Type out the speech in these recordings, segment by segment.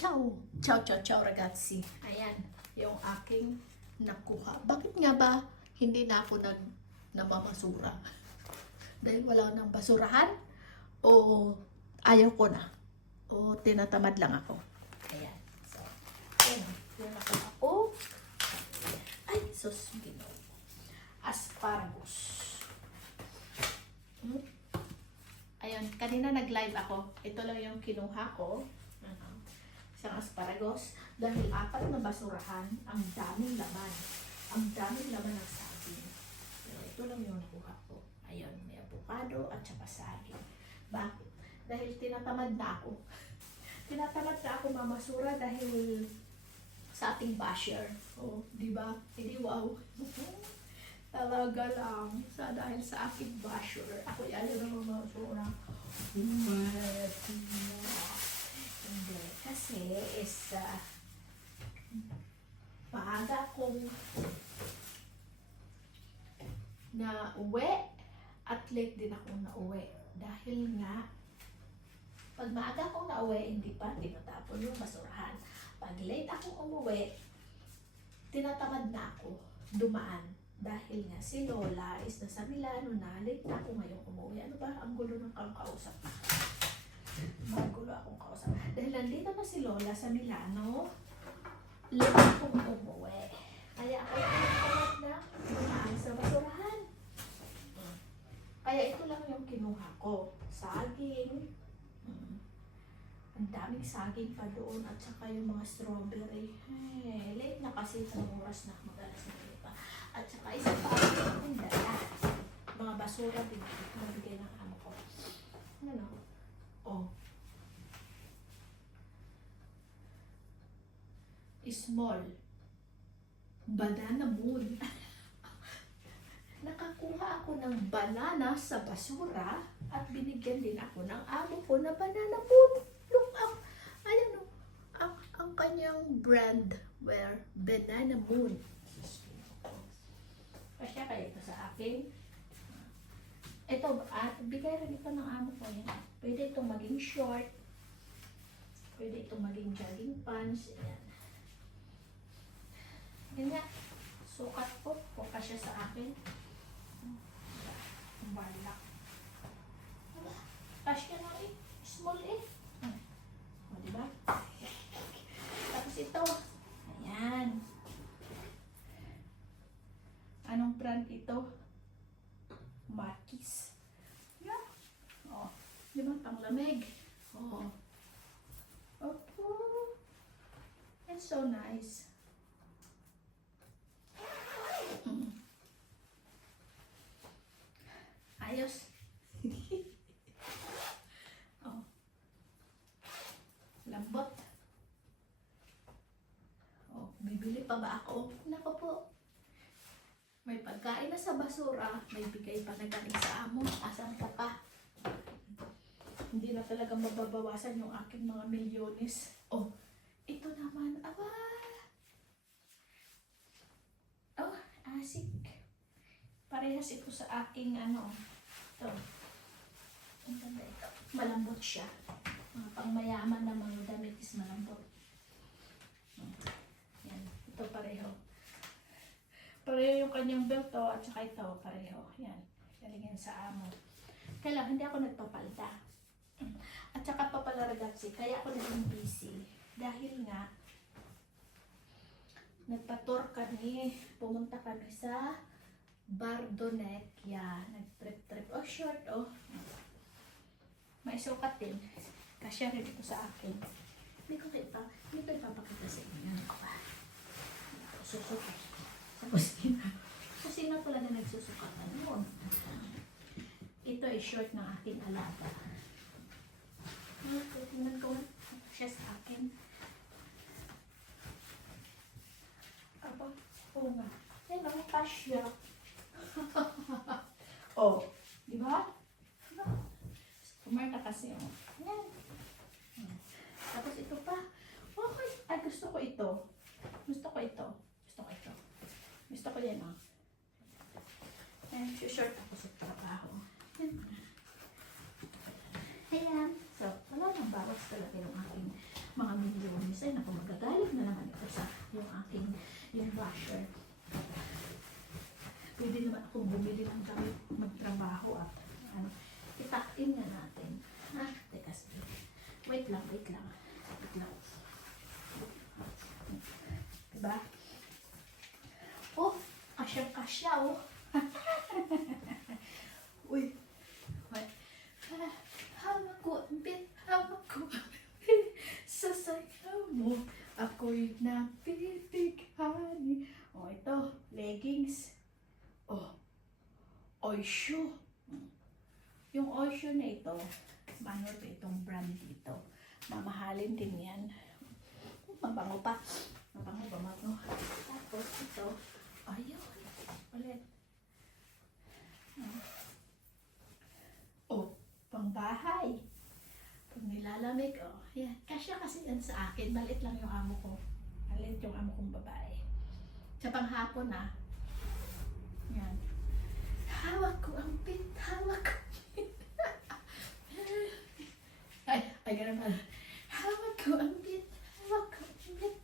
Ciao! Ciao, ciao, ciao ragazzi. Ayan, yung aking nakuha. Bakit nga ba hindi na ako namamasura? Dahil wala nang basurahan? O ayaw ko na? O tinatamad lang ako? Ayan. So, ayan. Yung nakuha ko. Ay, sus, Ginoo. Asparagus. Ayun, kanina nag-live ako. Ito lang yung kinuha ko. Isang asparagus. Dahil apat na basurahan, ang daming laman. Ang daming laman ng saging. Pero ito lang yung nakuha ko. Ayun, may avocado at saka saging. Bakit? Dahil tinatamad na ako. Tinatamad na ako mamasura dahil sa ating basher. Oh, di ba? Hindi wow. Talaga lang. Dahil sa aking basher. Ako ayaw na mamasura. Hindi. Kasi is maaga akong na-uwi at late din akong na-uwi. Dahil nga, pag maaga akong na-uwi, hindi pa tinatapon yung basurahan. Pag late akong umuwi, tinatamad na ako dumaan. Dahil nga si Lola is nasa Milano na, late na ako ngayong umuwi. Ano ba? Ang gulo ng kausap. Magulo akong kausap. Dahil nandito na si Lola sa Milano, late akong umuwi. Kaya ako tinatamad na dumaan sa basurahan. Kaya ito lang yung kinuha ko. Saging. Ang daming saging pa doon at saka yung mga strawberry. Hey, late na kasi itong oras na mag-alas na pa. At saka isa pa yung dala. Mga basura din. Nabigay ng amo ko. Ano? Oh. Small. Banana moon. Nakakuha ako ng banana sa basura at binigyan din ako ng amo ko na banana moon. Look up. Ayan o. Ang kanyang brand were banana moon. Pasya kayo ito sa akin. Ito, bigay rin ito ng amo ko. Yan. Pwede itong maging short. Pwede itong maging jogging pants. Ayan. Ganyan. Sukat po. Puka siya sa akin. Balak. Pasya na eh. Small eh. O, diba? Tapos ito. Ayan. Anong brand ito? Marquis. Yeah. Oh, di ba? Panglamig. Oh. Opo. It's so nice. Ayos. Oh. Lambot. Oh, bibili pa ba ako? Nako po. May pagkain na sa basura, may bigay pa na galing sa amo. Asan ka pa? Hindi na talaga mababawasan yung aking mga milyones. Oh, ito naman. Aba! Oh, asik. Parehas ito sa aking ano. Ito. Ang ganda ito. Malambot siya. Mga pangmayaman na mga damit is malambot. Yan. Ito pareho. Pareho yung kanyang belt at saka ito pareho. Yan. Galing yan sa amo. Kaya lang, hindi ako nagpapalda. At saka pa pala ragazzi, kaya ako naging busy. Dahil nga, nagpa-tour kami. Pumunta kami sa Bardonet. Yan. Nag-trip-trip. Oh, short oh. May sukat din. Kasya rin ito sa akin. Hindi ko ipapakita sa inyo. Ano ko ba? Susukat. Sa kusina pala na nagsusukatan yun. Ito ay short ng aking alaga. Tingnan ko siya sa akin. Aba, oo nga. Yan ang pasya. Oh, di ba? Kumarta kasi oh. Yan. Tapos ito pa. Okay. Ay, gusto ko ito. Gusto ko ito. Gusto ko yan, oh. And short ako sa trabaho. Ayan. So, wala nang bawas talaga yung aking mga milyones. Ay, naku, magagalit na naman ito sa yung aking, yung washer. Pwede naman akong bumili ng damit, magtrabaho at ano, itak-in nga natin. Ha? Teka, sige. Wait lang. Diba? Oh, kasyang-kasya, oh. Uy. Hawak ko ang bit, hawak ko ang bit. Sasayaw mo, ako'y napipighani. Oh, ito, leggings. Oh, Oysho. Yung Oysho na ito, ano ito, itong brand dito. Mamahalin din yan. Mabango pa. Mabango. Tapos ito, ayun, ulit. Oh, pangbahay. Pag nilalamig, oh, yan. Kasya kasi yan sa akin. Balit lang yung amo ko. Balit yung amo kong babae. Sa panghapon, yan. Hawak ko ang pit, hawak ko ang pit. ay, ganun pala. Hawak ko ang pit, hawak ko ang pit.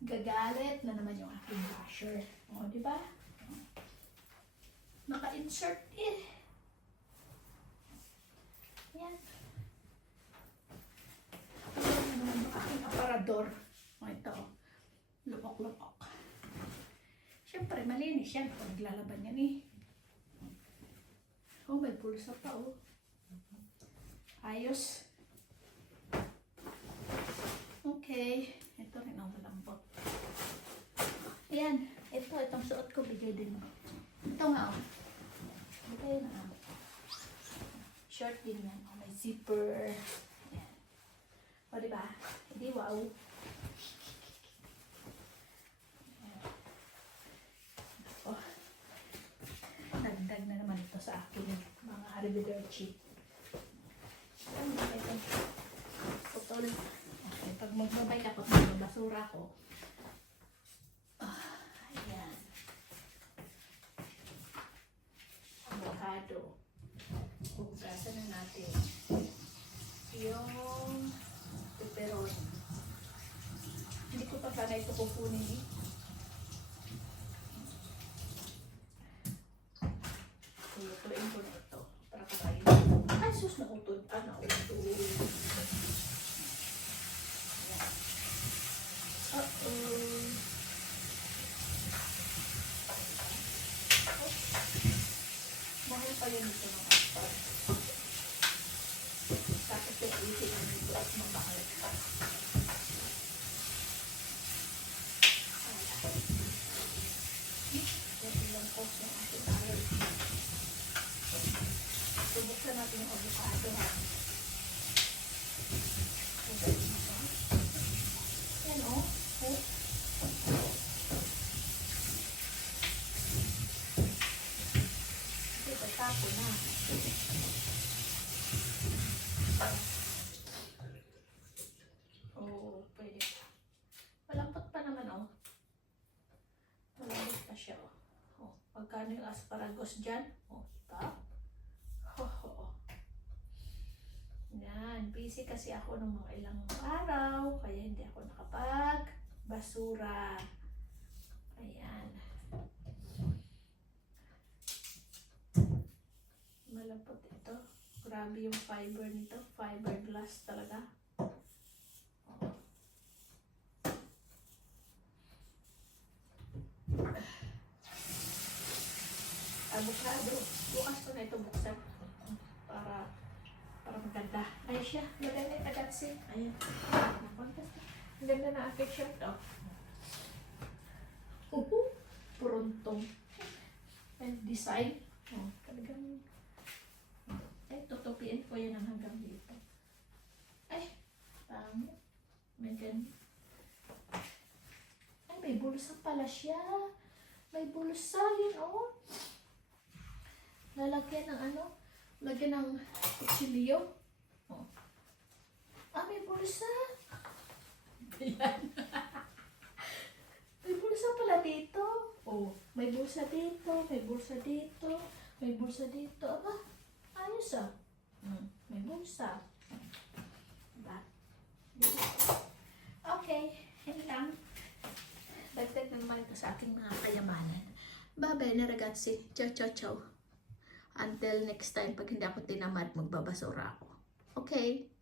Gagalit na naman yung aking washer. O, di ba? Maka-insert eh. Yan. Ayan naman yung aking aparador. O, ito. Lupok-lupok. Siyempre, malinis yan kung naglalaban yan eh. Oh, may pulsa pa oh. Ayos. Okay. Ito rin ang malambot. Ayan. Itong suot ko, bigay din mo. Ito nga, oh. Bigay na. Short din yan. Oh, may zipper. Ayan. O, diba? Hindi, wow. Ayan. Oh. Dagdag na naman ito sa akin. Mga arrivederci. Ayan, ito. Putol. Okay, pag magbabay ako, magbabasura ko. Ayan. Avocado. Hugasan na natin yung pepperoni. Hindi ko pa sana ito kukunin eh. Lutuin ko na ito para kakain. Ay, sus, nautod. Nautod. Uh-oh. Mahal pa yun ito ng aspan. Tapos yung itin ang dito at mamahal. Yan ilang cost ng ating ayos. Subuksan natin yung avocado ha. Yan o. Tapo na. Oh, pwede pa. Malambot pa naman, oh. Malambot pa siya, oh. Oh, pagkano yung asparagus dyan? Oh, diba? Oh. Yan. Busy kasi ako ng mga ilang araw, kaya hindi ako nakapag-basura. Ayan. Malapot ito. Grabe yung fiber nito. Fiberglass talaga. Avocado. Bukas ko na ito buksan. Para maganda. Ay siya. Maganda yung tagatsin. Ayan. Ang ganda na aking shirt. Puruntong. And design. Talagang tutupiin ko yan hanggang dito. Ay, pangit. May ganun. Ay, may bulsa pala siya. May bulsa yun, oh. Lalagyan ng ano? Lagyan ng kutsilyo. Oh. Ah, may bulsa. Ayan. May bulsa pala dito. Oh, may bulsa dito. May bulsa dito. May bulsa dito, aba. Ayos ah. May bulsa. Diba? Okay, yun lang. Dagdag na naman ito sa aking mga kayamanan. Bye-bye na ragazzi. Ciao, ciao, ciao. Until next time, pag hindi ako tinamad, magbabasura ako. Okay?